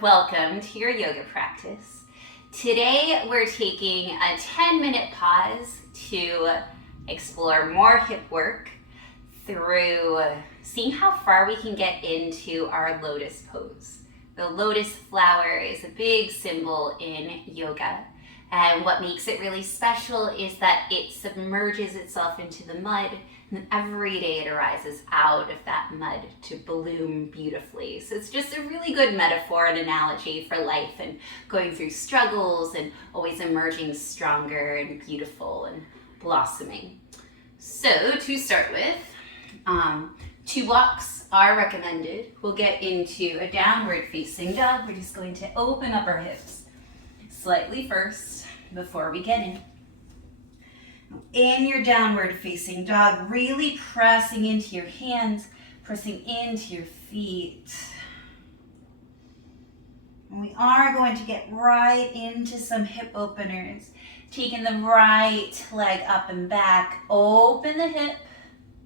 welcome to your yoga practice. Today we're taking a 10-minute pause to explore more hip work through seeing how far we can get into our lotus pose. The lotus flower is a big symbol in yoga, and what makes it really special is that it submerges itself into the mud, and then every day it arises out of that mud to bloom beautifully. So it's just a really good metaphor and analogy for life and going through struggles and always emerging stronger and beautiful and blossoming. So to start with, 2 blocks are recommended. We'll get into a downward facing dog. We're just going to open up our hips slightly first before we get in. In your downward facing dog, really pressing into your hands, pressing into your feet. And we are going to get right into some hip openers. Taking the right leg up and back, open the hip,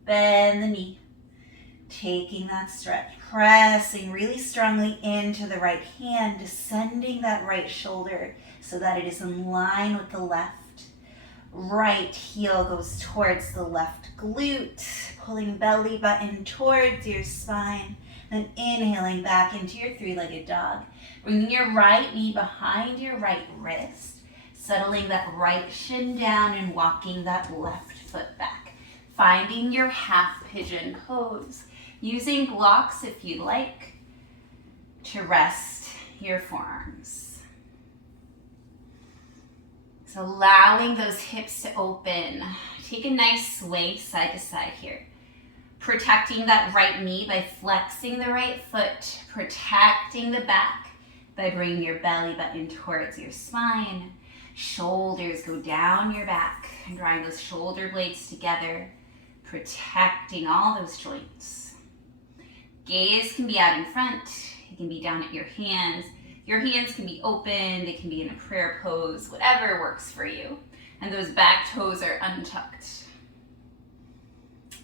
bend the knee. Taking that stretch, pressing really strongly into the right hand, descending that right shoulder so that it is in line with the left. Right heel goes towards the left glute, pulling belly button towards your spine, then inhaling back into your 3-legged dog. Bringing your right knee behind your right wrist, settling that right shin down and walking that left foot back. Finding your half pigeon pose. Using blocks if you'd like to rest your forearms. So allowing those hips to open. Take a nice sway side to side here. Protecting that right knee by flexing the right foot. Protecting the back by bringing your belly button towards your spine. Shoulders go down your back and drawing those shoulder blades together. Protecting all those joints. Gaze can be out in front. It can be down at your hands. Your hands can be open, they can be in a prayer pose, whatever works for you. And those back toes are untucked.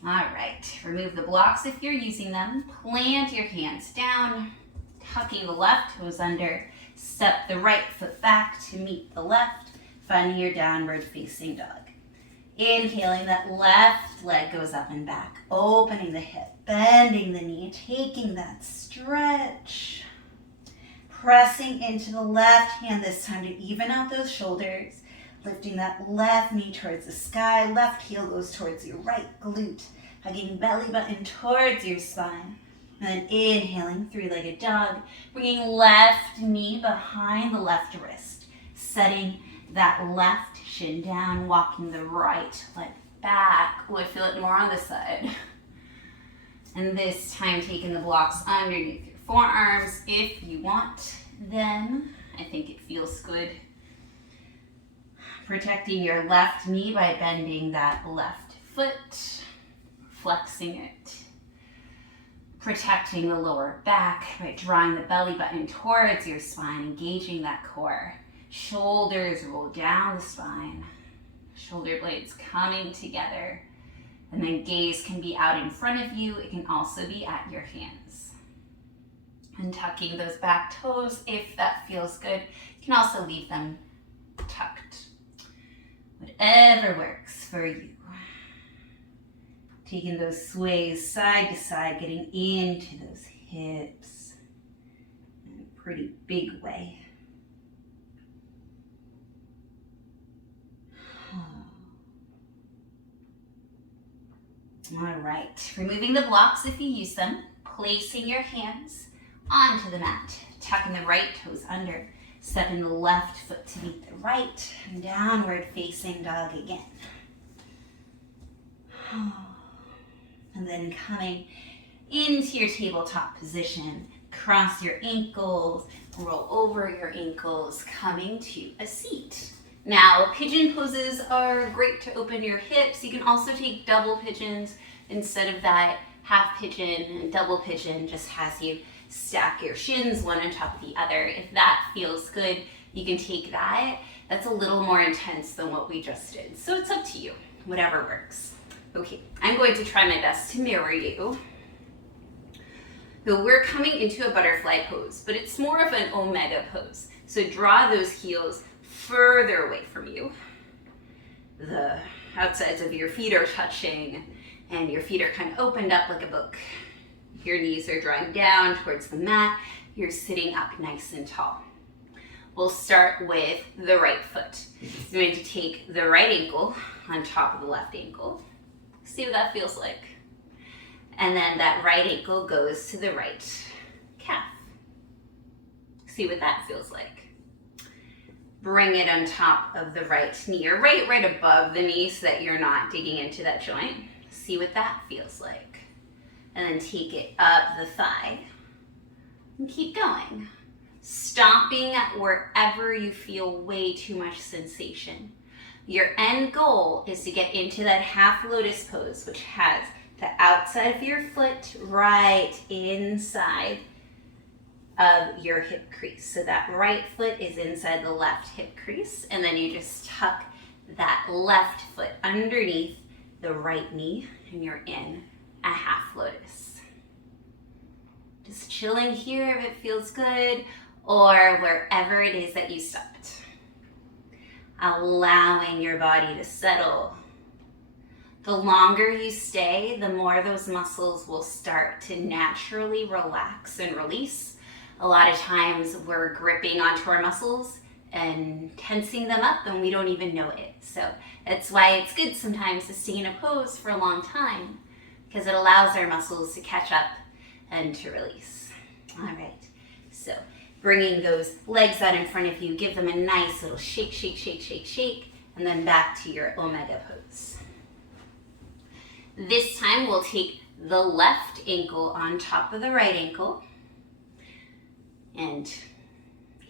All right, remove the blocks if you're using them. Plant your hands down, tucking the left toes under. Step the right foot back to meet the left, finding your downward facing dog. Inhaling, that left leg goes up and back, opening the hip, bending the knee, taking that stretch. Pressing into the left hand this time to even out those shoulders. Lifting that left knee towards the sky. Left heel goes towards your right glute. Hugging belly button towards your spine. And then inhaling, 3-legged dog. Bringing left knee behind the left wrist. Setting that left shin down. Walking the right leg back. Oh, I feel it more on this side. And this time taking the blocks underneath your forearms if you want them. I think it feels good. Protecting your left knee by bending that left foot, flexing it. Protecting the lower back by drawing the belly button towards your spine, engaging that core. Shoulders roll down the spine. Shoulder blades coming together. And then gaze can be out in front of you. It can also be at your hands. And tucking those back toes if that feels good. You can also leave them tucked. Whatever works for you. Taking those sways side to side, getting into those hips in a pretty big way. All right, removing the blocks if you use them, placing your hands onto the mat, tucking the right toes under, stepping the left foot to meet the right, and downward facing dog again. And then coming into your tabletop position, cross your ankles, roll over your ankles, coming to a seat. Now, pigeon poses are great to open your hips. You can also take double pigeons instead of that. Half pigeon and double pigeon just has you stack your shins one on top of the other. If that feels good, you can take that. That's a little more intense than what we just did. So it's up to you, whatever works. Okay, I'm going to try my best to mirror you. So we're coming into a butterfly pose, but it's more of an omega pose. So draw those heels further away from you. The outsides of your feet are touching and your feet are kind of opened up like a book. Your knees are drawing down towards the mat. You're sitting up nice and tall. We'll start with the right foot. You're going to take the right ankle on top of the left ankle. See what that feels like. And then that right ankle goes to the right calf. See what that feels like. Bring it on top of the right knee, or right above the knee so that you're not digging into that joint. See what that feels like. And then take it up the thigh and keep going. Stomping wherever you feel way too much sensation. Your end goal is to get into that half lotus pose, which has the outside of your foot right inside of your hip crease. So that right foot is inside the left hip crease, and then you just tuck that left foot underneath the right knee, and you're in a half lotus. Just chilling here if it feels good, or wherever it is that you stopped. Allowing your body to settle. The longer you stay, the more those muscles will start to naturally relax and release. A lot of times we're gripping onto our muscles and tensing them up and we don't even know it. So that's why it's good sometimes to stay in a pose for a long time, because it allows our muscles to catch up and to release. All right, so bringing those legs out in front of you, give them a nice little shake, shake, shake, shake, shake, and then back to your omega pose. This time we'll take the left ankle on top of the right ankle and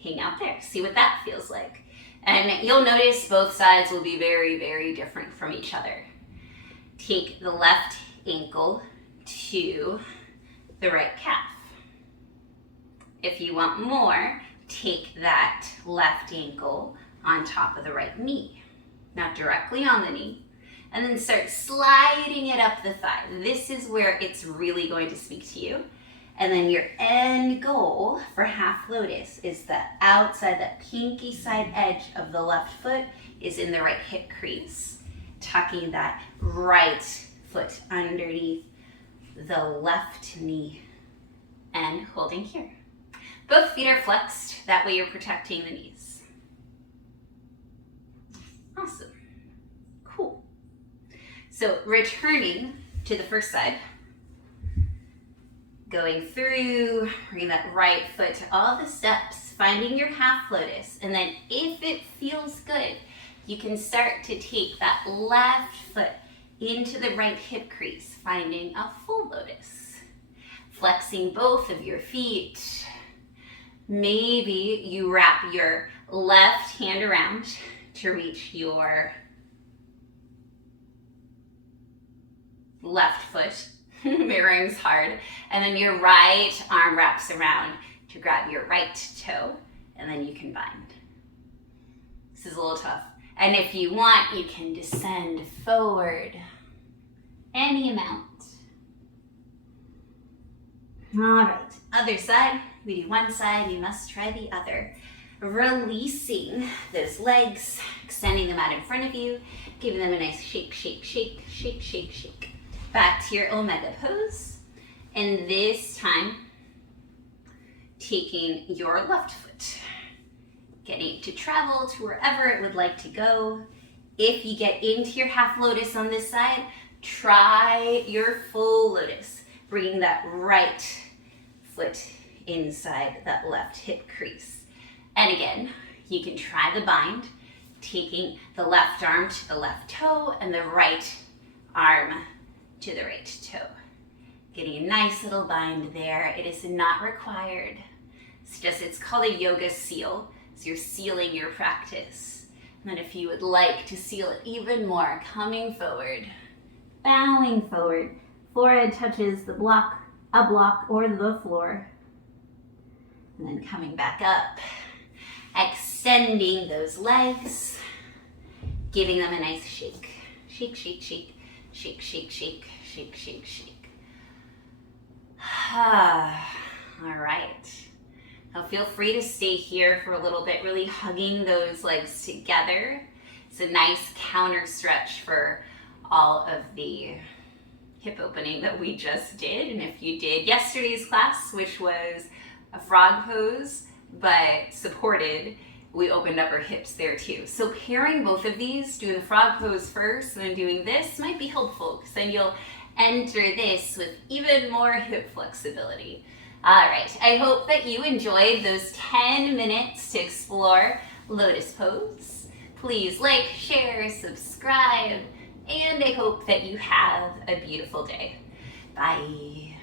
hang out there. See what that feels like. And you'll notice both sides will be very, very different from each other. Take the left ankle to the right calf. If you want more, take that left ankle on top of the right knee, not directly on the knee, and then start sliding it up the thigh. This is where it's really going to speak to you. And then your end goal for half lotus is the outside, that pinky side edge of the left foot is in the right hip crease, tucking that right foot underneath the left knee and holding here. Both feet are flexed, that way you're protecting the knees. Awesome, cool. So returning to the first side, going through, bringing that right foot to all the steps, finding your half lotus, and then if it feels good, you can start to take that left foot into the right hip crease, finding a full lotus. Flexing both of your feet. Maybe you wrap your left hand around to reach your left foot. Mirroring's hard. And then your right arm wraps around to grab your right toe, and then you can bind. This is a little tough. And if you want, you can descend forward any amount. All right, other side. We do one side, you must try the other. Releasing those legs, extending them out in front of you, giving them a nice shake, shake, shake, shake, shake, shake. Back to your omega pose. And this time, taking your left foot, getting it to travel to wherever it would like to go. If you get into your half lotus on this side, try your full lotus, bringing that right foot inside that left hip crease. And again, you can try the bind, taking the left arm to the left toe and the right arm to the right toe. Getting a nice little bind there. It is not required. It's called a yoga seal. So you're sealing your practice. And then if you would like to seal it even more, coming forward, bowing forward, forehead touches the block, a block, or the floor. And then coming back up, extending those legs, giving them a nice shake. Shake, shake, shake, shake, shake, shake, shake, shake, shake. All right. Now feel free to stay here for a little bit, really hugging those legs together. It's a nice counter stretch for all of the hip opening that we just did. And if you did yesterday's class, which was a frog pose, but supported, we opened up our hips there too. So pairing both of these, doing the frog pose first and then doing this might be helpful, because then you'll enter this with even more hip flexibility. All right, I hope that you enjoyed those 10 minutes to explore lotus pose. Please like, share, subscribe, and I hope that you have a beautiful day. Bye.